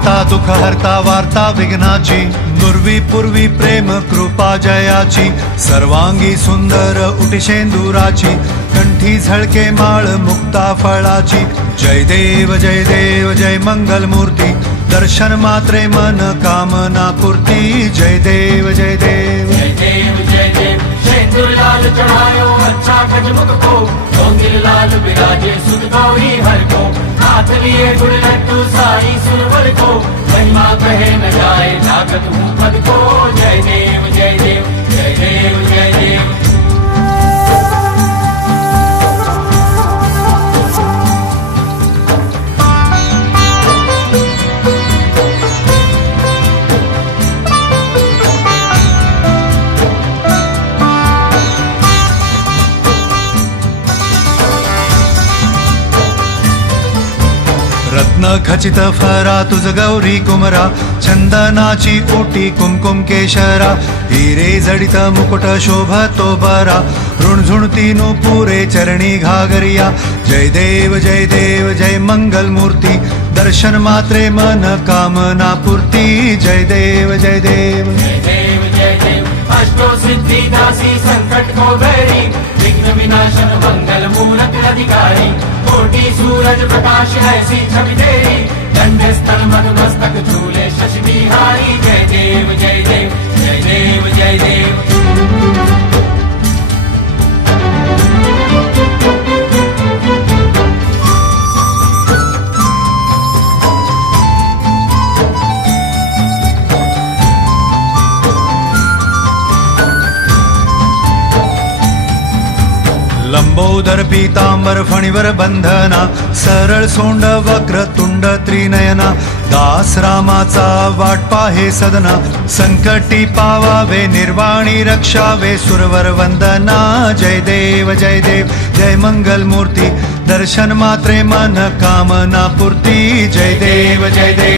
करता दुःख हरता वार्ता विघ्नाची, नुरवी पूर्वी प्रेम कृपा जयाची, सर्वांगी सुंदर उटी शेंदुराची, कंठी झळके माळ मुक्ता फळाची। जय देव जय देव जय मंगल मूर्ती, दर्शन मात्रे मन कामना पूर्ती। जय देव जय देव जय देव जय देव। शेंदूर लाल चढ़ायो अच्छा गजमुख को, ढोंगिल लाल बिराजे सुध गौरी हर को, हाथ लिए गुड़ लड्डू साई सुरवर को, महिमा कहे न जाए लागत हूँ पद को। जय देव जय देव जय देव जय देव। रत्न खचित फरा तुझ गौरी कुमरा, चंदनाची ओटी कुमकुम केशरा, हिरे जडित मुकुट शोभतो बरा, ऋणझुणती पुरे चरणी घागरिया। जय देव जय देव जय मंगल मूर्ती, दर्शन मात्रे मन कामना पूर्ती। जय देव जय देव जय देव जय देव। अष्टो सिद्धि दासी संकट को बैरी, विघ्न विनाशन मंगल मूरत अधिकारी, कोटि सूरज प्रकाश ऐसी छवि तेरी, दंड स्थल मधुमस्तक झूले शशि बिहारी। जय देव जय देव जय देव जय देव। लंबोदर पीतांबर फणीवर बंधना, सरळ सोंड वक्र तुंड त्रिनयना, दास रामाचा वाट पाहे सदना, संकटी पावावे निर्वाणी रक्षावे सुरवर वंदना। जय देव जय देव जय मंगल मूर्ती, दर्शन मात्रे मन कामना पूर्ती। जय देव जय देव।